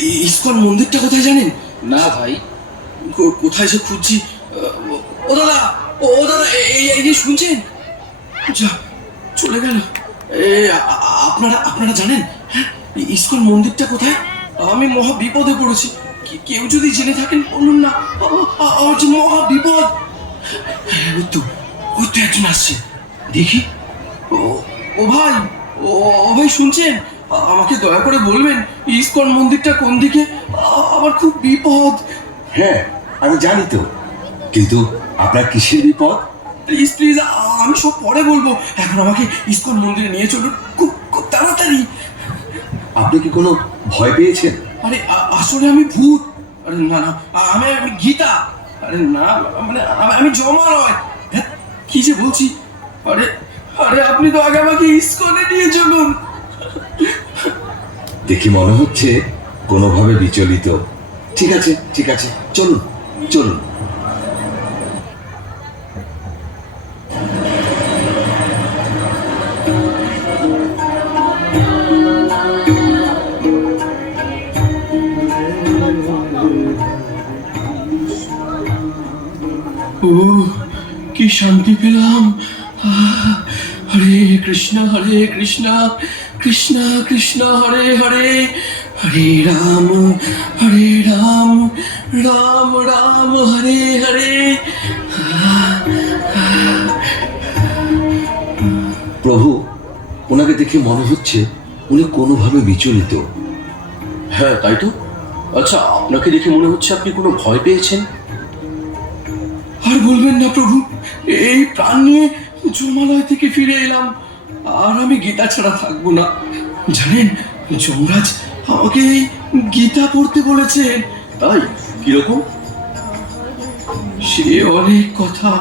ISKCON মন্দিরটা কোথায় জানেন? না ভাই। কোথায় সে খুঁজছি ও দাদা ও দাদা এই- এই যে শুনছেন? যা চলে গেল। আপনারা আপনারা জানেন হ্যাঁ ইস্কন মন্দিরটা কোথায়? আমি মহা বিপদে পড়েছি। কেউ যদি জেনে থাকেন বলুন না। আমার যে মহা বিপদ। হ্যাঁ, ওই তো ওই তো একজন আসছে। দেখি। ও ভাই ও ভাই শুনছেন? আমাকে দয়া করে বলবেন। ইস্কন মন্দিরটা কোন দিকে? আমার খুব বিপদ। হ্যাঁ আমি জানি তো। কিন্তু আপনার কিসের বিপদ? প্লিজ প্লিজ আমি সব পরে বলব। এখন আমাকে ইস্কন মন্দিরে নিয়ে চলুন খুব খুব তাড়াতাড়ি। আপনি কি কোনো ভয় পেয়েছেন? আরে আসলে আমি ভূত। আরে না না আমি আমি গীতা। আরে না মানে আমি- জমা নয় ধ্যাৎ, কি যে বলছি। আরে আরে আপনি তো আগে আমাকে ইস্কনে নিয়ে চলুন। দেখি মনে হচ্ছে কোনোভাবে বিচলিত। ঠিক আছে ঠিক আছে চলুন চলুন। কি শান্তি পেলাম। কৃষ্ণ হরে কৃষ্ণ কৃষ্ণ কৃষ্ণ হরে হরে হরে রাম হরে রাম রাম রাম হরে হরে প্রভু ওনাকে দেখে মনে হচ্ছে উনি কোনোভাবে বিচলিত। হ্যাঁ তাই তো। আচ্ছা আপনাকে দেখে মনে হচ্ছে আপনি কোনো ভয় পেয়েছেন? আর বলবেন না প্রভু এই প্রাণ নিয়ে জমালয় থেকে ফিরে এলাম। আর আমি গীতা ছাড়া থাকব না। জানেন, যমরাজ আমাকে গীতা পড়তে বলেছেন। তাই? কীরকম? সে অনেক কথা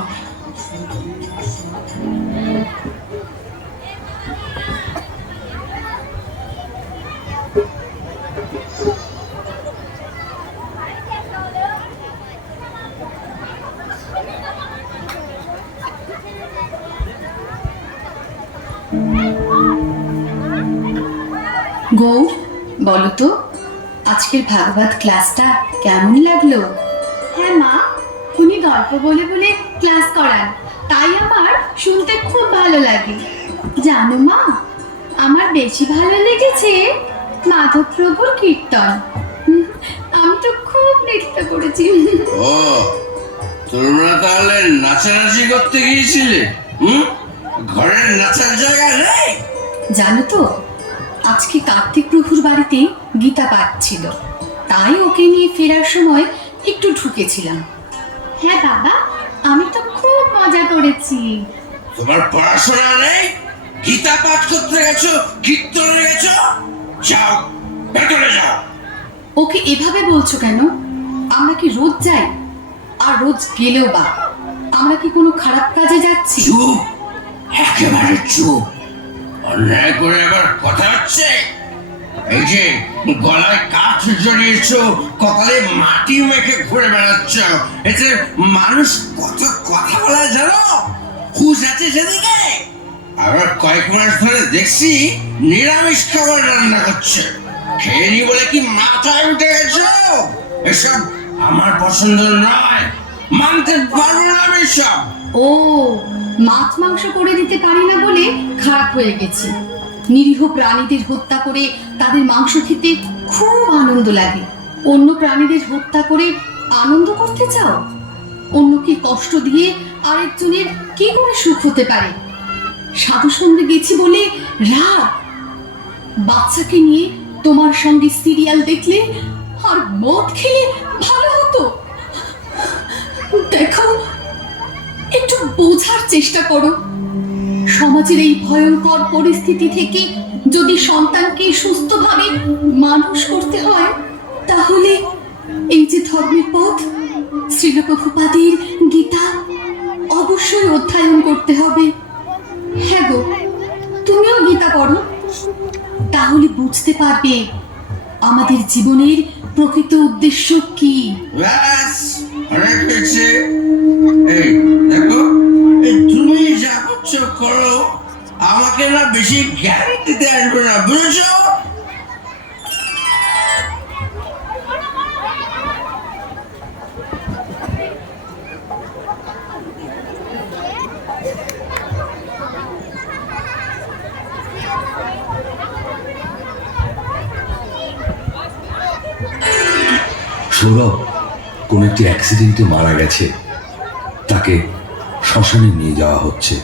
বলো তো আজকের ভাগবত ক্লাসটা কেমন লাগল? হ্যাঁ মা উনি গল্প বলে বলে ক্লাস করান তাই আমার শুনতে খুব ভালো লাগে। জানো মা আমার বেশি ভালো লেগেছে মাধবপ্রভুর কীর্তন। হুম, আমি তো খুব নৃত্য করেছি। ও তোমরা তাহলে নাচানাচি করতে গিয়েছিলে? হুম? ঘরের নাচার জায়গা নেই? জানো তো আজকে কার্তিক প্রভুর বাড়িতে গীতা পাঠ ছিল। তাই ওকে নিয়ে ফেরার সময় একটু ঢুকেছিলাম। হ্যাঁ বাবা আমি তো খুব মজা করেছি। তোমার পড়াশোনা নেই? গীতা পাঠ করতে গেছো? কীর্তনে গেছো? যাও ভেতরে যাও। ওকে এভাবে বলছো কেন? আমরা কি রোজ যাই? আর রোজ গেলেও বা? আমরা কি কোনো খারাপ কাজে যাচ্ছি? চুপ একেবারে চুপ। অন্যায় করে আবার কথা হচ্ছে। এই যে গলায় কাঠ জড়িয়েছ কপালে মাটি মেখে ঘুরে বেড়াচ্ছ এতে মানুষ কত কথা বলা জানো? হুশ আছে সেদিকে? আবার কয়েক মাস ধরে দেখছি নিরামিষ খাবার রান্না করছে। খেয়ে নি বলে কি মাথায় উঠে গেছো? এসব আমার পছন্দ নয়। মানতে পারব না আমি সব। ও মাছ মাংস করে দিতে পারি না বলে খারাপ হয়ে গেছি। নিরীহ প্রাণীদের হত্যা করে তাদের মাংস খেতে খুব আনন্দ লাগে। অন্য প্রাণীদের হত্যা করে আনন্দ করতে চাও? অন্যকে কষ্ট দিয়ে আরেকজনের কি করে সুখ হতে পারে? সাধু সঙ্গে গেছি বলে রাগ। বাচ্চাকে নিয়ে তোমার সঙ্গে সিরিয়াল দেখলে আর মদ খেলে ভালো হতো। দেখো বোঝার চেষ্টা করো। সমাজের এই ভয়ঙ্কর পরিস্থিতি থেকে যদি সন্তানকে সুস্থভাবে মানুষ করতে হয়, তাহলে এই যে ধর্মের পথ, শ্রীলপ্রভুপাদের গীতা অবশ্যই অধ্যয়ন করতে হবে। হ্যাঁ গো, তুমিও গীতা পড়ো। তাহলে বুঝতে পারবে আমাদের জীবনের প্রকৃত উদ্দেশ্য কি। হয়েছে দেখো। তুমি যা করছ করো, আমাকে না বেশি জ্ঞান দিতে আসবে না, বুঝেছ? সৌরভ, কোনো একটি অ্যাক্সিডেন্টে মারা গেছে। তাকে শ্মশানে নিয়ে যাওয়া হচ্ছে।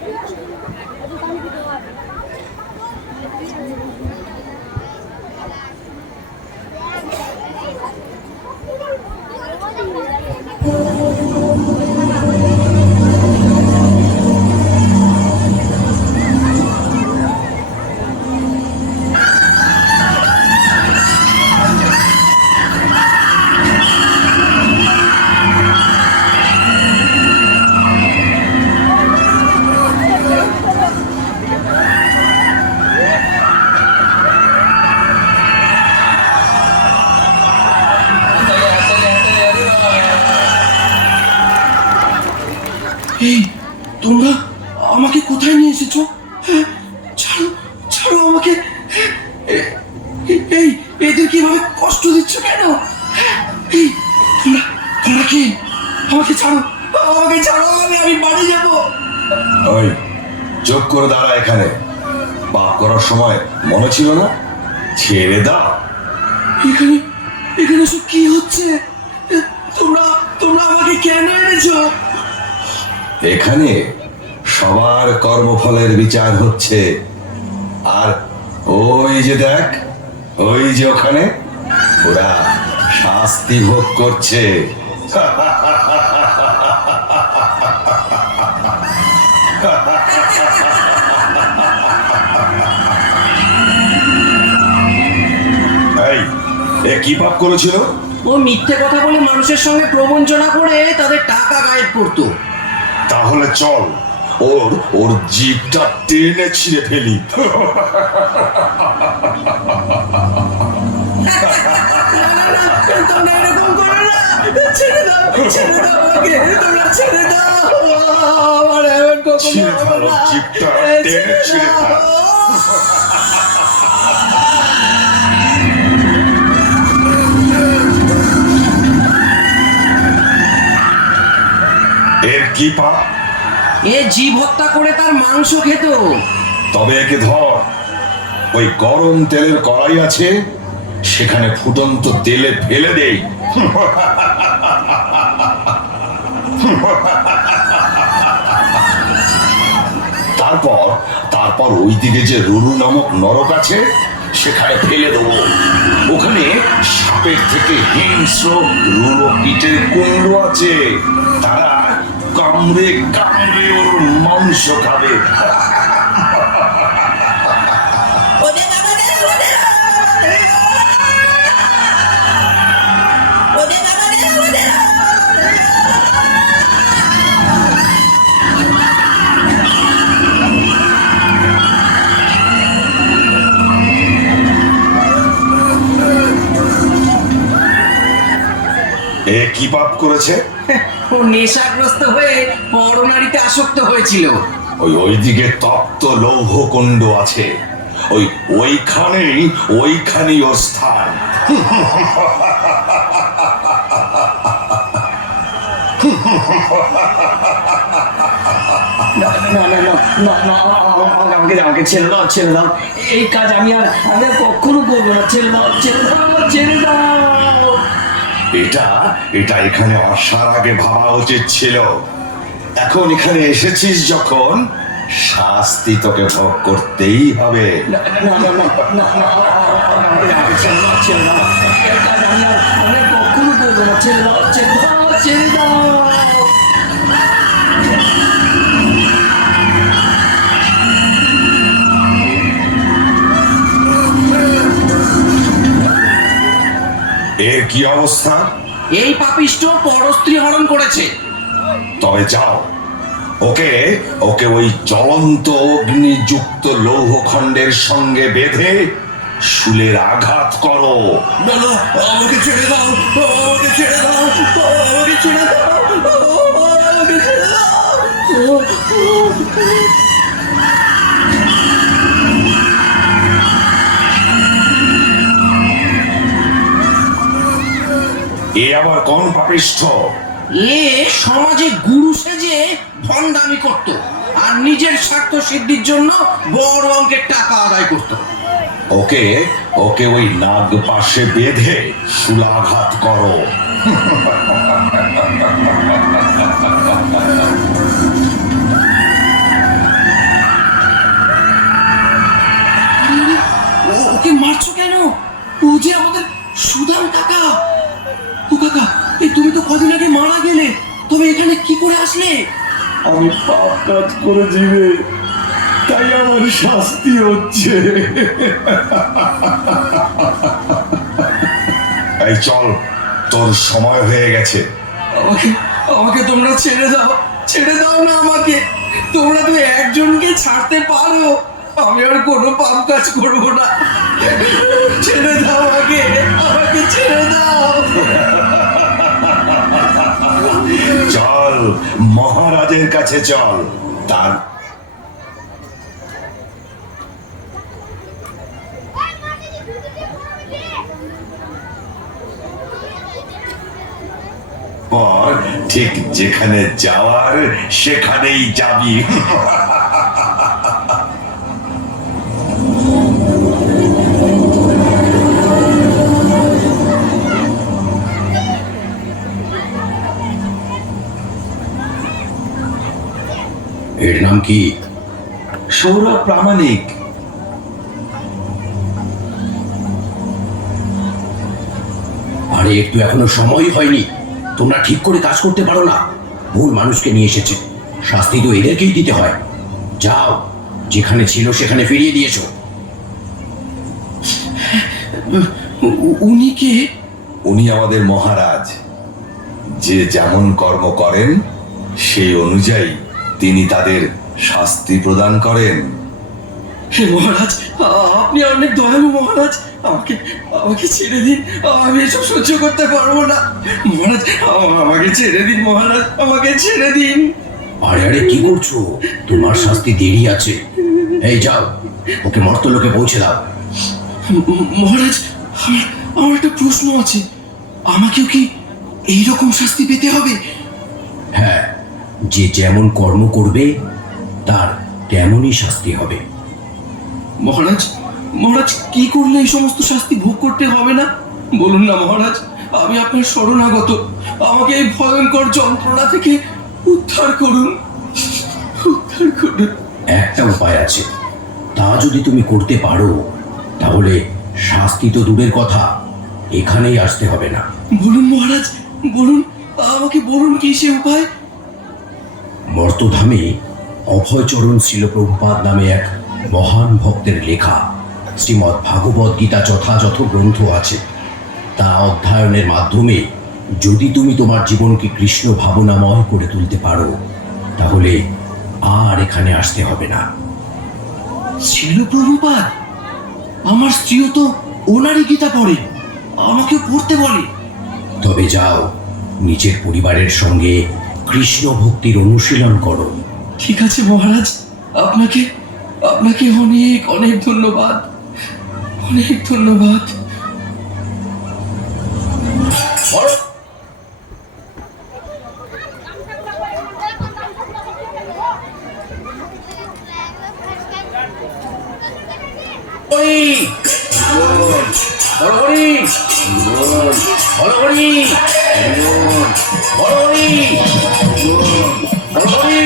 哎，你赶紧走啊！করার সময় মনে ছিল না? ছেড়ে দাও। এখানে এখানে সব কি হচ্ছে? তোমরা তোমরা আমাকে কেন এনেছো? এখানে সবার কর্মফলের বিচার হচ্ছে। আর ওই যে দেখ ওই যে ওখানে ওরা শাস্তি ভোগ করছে। এই এ কি পাপ করেছিল? ও মিথ্যে কথা বলে মানুষের সঙ্গে প্রবঞ্চনা করে তাদের টাকা গায়েব করতো। তাহলে চল ওর ওর জিভটা টেনে ছিঁড়ে ফেলি। তোমরা এরকম করো না। ছেড়ে দাও ছেড়ে দাও আমাকে। তোমরা ছেড়ে দাও। আমার এমন কখনো ছিঁড়ে ফেলো, না। টেনে ছিঁড়ে ফেলো। কি এ জীব হত্যা করে তার মাংস খেত। তবে একে ধর ওই গরম তেলের কড়াই আছে সেখানে ফুটন্ত তেলে ফেলে দেই। তারপর তারপর ওই দিকে যে রুরু নামক নরক আছে সেখানে ফেলে দেবো। ওখানে সাপের থেকে হিংস্র রুরো পিঠের কুমড়ো আছে। তারা কামড়ে কামড়ে ওর মাংস খাবে। এ কি পাপ করেছে? ও নেশাগ্রস্ত হয়ে পরনারীতে আসক্ত হয়েছিল। ওই ওইদিকে তপ্ত লৌহ কুণ্ড আছে। ওই ওইখানেই ওইখানেই ওর স্থান। না না না না না না আমাকে আমাকে আমাকে ছেড়ে দাও ছেড়ে দাও। এই কাজ আমি আর আমি আর কখনো করব না। ছেড়ে দাও ছেড়ে দাও ছেড়ে দাও। এটা এটা এখানে আসার আগে ভাবা উচিত ছিল। এখন এখানে এসেছিস যখন শাস্তি তোকে ভোগ করতেই হবে। না কি অবস্থা? এই পাপিষ্ট পরস্ত্রী হরণ করেছে। তবে যাও। ওকে ওকে ওই জ্বলন্ত অগ্নিযুক্ত লৌহখণ্ডের সঙ্গে বেঁধে শুলের আঘাত করো। না না আমাকে ছেড়ে দাও আমাকে ছেড়ে দাও আমাকে ছেড়ে দাও আমাকে ছেড়ে দাও। এ আবার কোন পাপিষ্ঠ? এ সমাজে গুরু সেজে ভণ্ডামি করত আর নিজের স্বার্থ সিদ্ধির জন্য বড় অঙ্কের টাকা আদায় করত। ওকে ওকে ওই নাগ পাশে বেঁধে শুলাঘাত করো। ওকে মারছো কেন? ও যে আমাদের সুদাম কাকা। ও কাকা এই তুমি তো কদিন আগে মারা গেলে তবে এখানে কি করে আসলে? আমি পাপ কাজ করেছি রে তাই আমার শাস্তি হচ্ছে। এই চল তোর সময় হয়ে গেছে। আমাকে আমাকে তোমরা ছেড়ে দাও ছেড়ে দাও না আমাকে। তোমরা তো একজনকে ছাড়তে পারো। আমি আর কোনো পাপ কাজ করব না। ছেড়ে দাও আমাকে আমাকে ছেড়ে দাও। চল, মহারাজের কাছে চল। তার পর ঠিক যেখানে যাওয়ার, সেখানেই যাবি। কি সৌরভ প্রামাণিক। আরে একটু এখনও সময় হয়নি। তোমরা ঠিক করে কাজ করতে পারো না। ভুল মানুষকে নিয়ে এসেছে। শাস্তি তো এদেরকেই দিতে হয়। যাও যেখানে ছিল সেখানে ফিরিয়ে দিয়েছ। উনি কে? উনি আমাদের মহারাজ। যে যেমন কর্ম করেন সেই অনুযায়ী তিনি তাদের শাস্তি প্রদান করেন। হে মহারাজ আপনি অনেক দয়ালু মহারাজ আমাকে আমাকে ছেড়ে দিন। আমি এসব সহ্য করতে পারব না। মহারাজ আমাকে ছেড়ে দিন মহারাজ আমাকে ছেড়ে দিন। আরে আরে কি করছ? তোমার শাস্তি দেরি আছে। এই যাও ওকে মর্তলোকে পৌঁছে দাও। মহারাজ আমার আমার একটা প্রশ্ন আছে। আমাকেও কি এইরকম শাস্তি পেতে হবে? হ্যাঁ যে যেমন কর্ম করবে তার তেমনই শাস্তি হবে? মহারাজ মহারাজ, কি করলে এই সমস্ত শাস্তি ভোগ করতে হবে না? বলুন না মহারাজ, আমি আপনার শরণাগত। আমাকে এই ভয়ঙ্কর যন্ত্রণা থেকে উদ্ধার করুন। উদ্ধার করুন। একটা উপায় আছে। তা যদি তুমি করতে পারো, তাহলে শাস্তি তো দূরের কথা। এখানেই আসতে হবে না। বলুন মহারাজ, বলুন, আমাকে বলুন কি সে উপায়? মর্তধামে অভয়চরণ শিলপ্রভুপাদ নামে এক মহান ভক্তের লেখা। শ্রীমৎ ভাগবত গীতা যথাযথ গ্রন্থ আছে। তা অধ্যয়নের মাধ্যমে যদি তুমি তোমার জীবনকে কৃষ্ণ ভাবনাময় করে তুলতে পারো তাহলে আর এখানে আসতে হবে না। ছিল প্রভুপাদ আমার স্ত্রীও তো ওনারই গীতা পড়ে আমাকে পড়তে বলে। তবে যাও নিজের পরিবারের সঙ্গে কৃষ্ণ ভক্তির অনুশীলন করো। ঠিক আছে মহারাজ। আপনাকে আপনাকে অনেক অনেক ধন্যবাদ। অনেক ধন্যবাদ। বড়বড়ি বড়বড়ি বড়বড়ি বড়বড়ি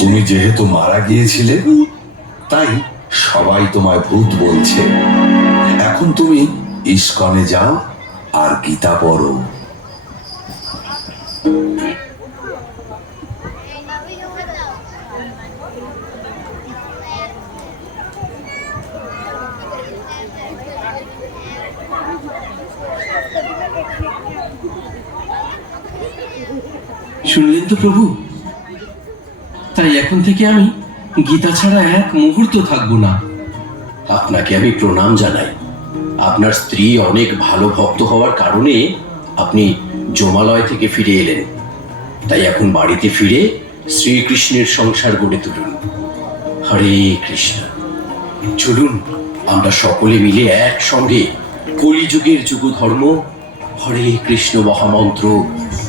তুমি যেহেতু মারা গিয়েছিলে, তাই সবাই তোমায় ভূত বলছে। এখন তুমি ইস্কনে যাও আর গীতা পড়ো। শুনলেন তো প্রভু? তাই এখন থেকে আমি গীতা ছাড়া এক মুহূর্ত থাকব না। আপনাকে আমি প্রণাম জানাই। আপনার স্ত্রী অনেক ভালো ভক্ত হওয়ার কারণে আপনি জমালয় থেকে ফিরে এলেন। তাই এখন বাড়িতে ফিরে শ্রীকৃষ্ণের সংসার গড়ে তুলুন। হরে কৃষ্ণ। চলুন, আমরা সকলে মিলে একসঙ্গে কলিযুগের যুগ ধর্ম হরে কৃষ্ণ মহামন্ত্র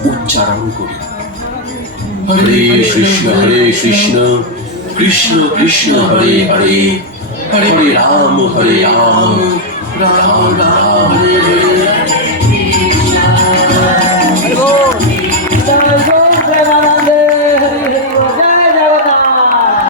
উচ্চারণ করি। হরে কৃষ্ণ হরে কৃষ্ণ কৃষ্ণ কৃষ্ণ, হরে হরে হরে রাম হরে রাম রাম